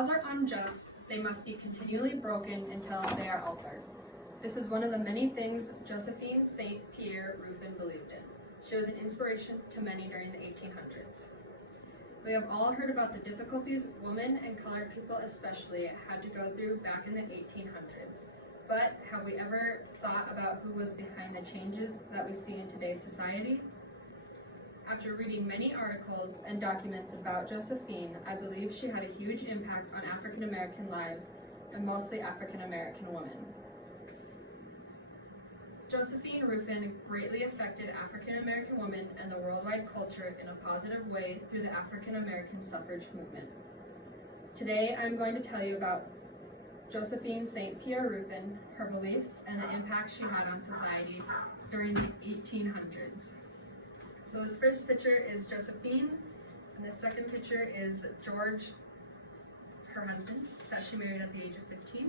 laws are unjust, they must be continually broken until they are altered. This is one of the many things Josephine St. Pierre Ruffin believed in. She was an inspiration to many during the 1800s. We have all heard about the difficulties women and colored people especially had to go through back in the 1800s. But have we ever thought about who was behind the changes that we see in today's society? After reading many articles and documents about Josephine, I believe she had a huge impact on African American lives, and mostly African American women. Josephine Ruffin greatly affected African American women and the worldwide culture in a positive way through the African American suffrage movement. Today, I'm going to tell you about Josephine St. Pierre Ruffin, her beliefs, and the impact she had on society during the 1800s. So this first picture is Josephine, and the second picture is George, her husband, that she married at the age of 15.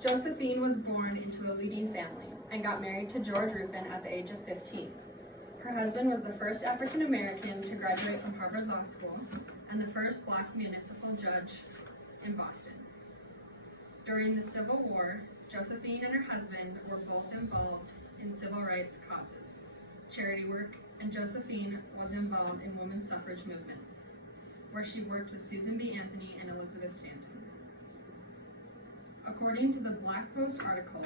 Josephine was born into a leading family and got married to George Ruffin at the age of 15. Her husband was the first African American to graduate from Harvard Law School and the first Black municipal judge in Boston. During the Civil War, Josephine and her husband were both involved in civil rights causes, charity work, and Josephine was involved in women's suffrage movement, where she worked with Susan B. Anthony and Elizabeth Stanton. According to the Black Post article,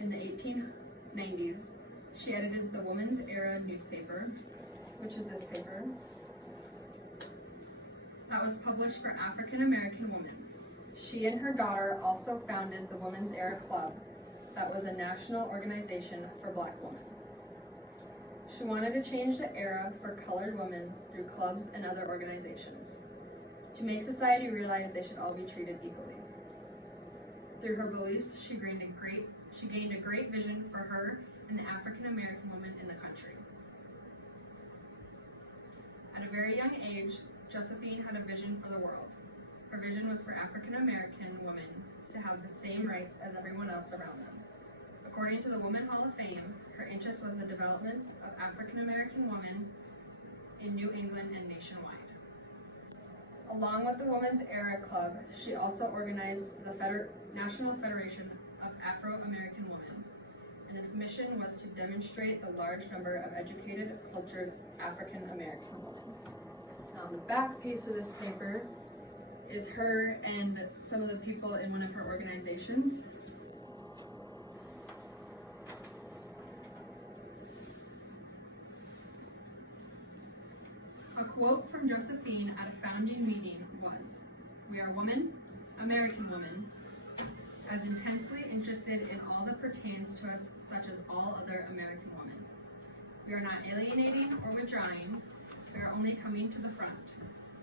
in the 1890s, she edited the Woman's Era newspaper, which is this paper, that was published for African American women. She and her daughter also founded the Women's Era Club, that was a national organization for Black women. She wanted to change the era for colored women through clubs and other organizations, to make society realize they should all be treated equally. Through her beliefs, she gained a great vision for her and the African American women in the country. At a very young age, Josephine had a vision for the world. Her vision was for African American women to have the same rights as everyone else around them. According to the Women Hall of Fame, her interest was the developments of African American women in New England and nationwide. Along with the Women's Era Club, she also organized the National Federation of Afro-American Women, and its mission was to demonstrate the large number of educated, cultured African American women. Now, on the back piece of this paper is her and some of the people in one of her organizations. A quote from Josephine at a founding meeting was, "We are women, American women, as intensely interested in all that pertains to us such as all other American women. We are not alienating or withdrawing, we are only coming to the front,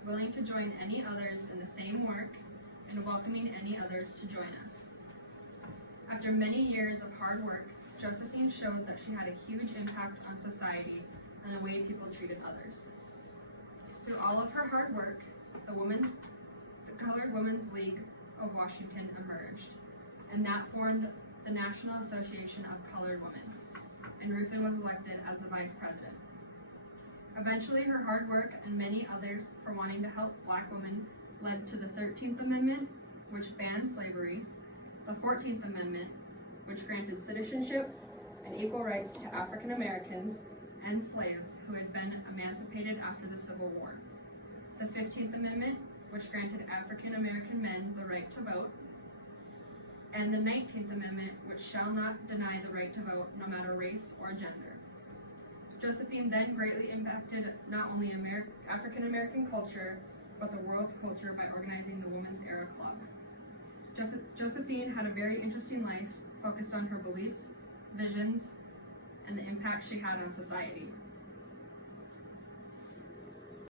willing to join any others in the same work and welcoming any others to join us." After many years of hard work, Josephine showed that she had a huge impact on society and the way people treated others. Through all of her hard work, the Colored Women's League of Washington emerged, and that formed the National Association of Colored Women, and Ruffin was elected as the vice president. Eventually, her hard work and many others for wanting to help Black women led to the 13th Amendment, which banned slavery, the 14th Amendment, which granted citizenship and equal rights to African Americans and slaves who had been emancipated after the Civil War, the 15th Amendment, which granted African American men the right to vote, and the 19th Amendment, which shall not deny the right to vote no matter race or gender. Josephine then greatly impacted not only African American culture, but the world's culture by organizing the Women's Era Club. Josephine had a very interesting life focused on her beliefs, visions, and the impact she had on society.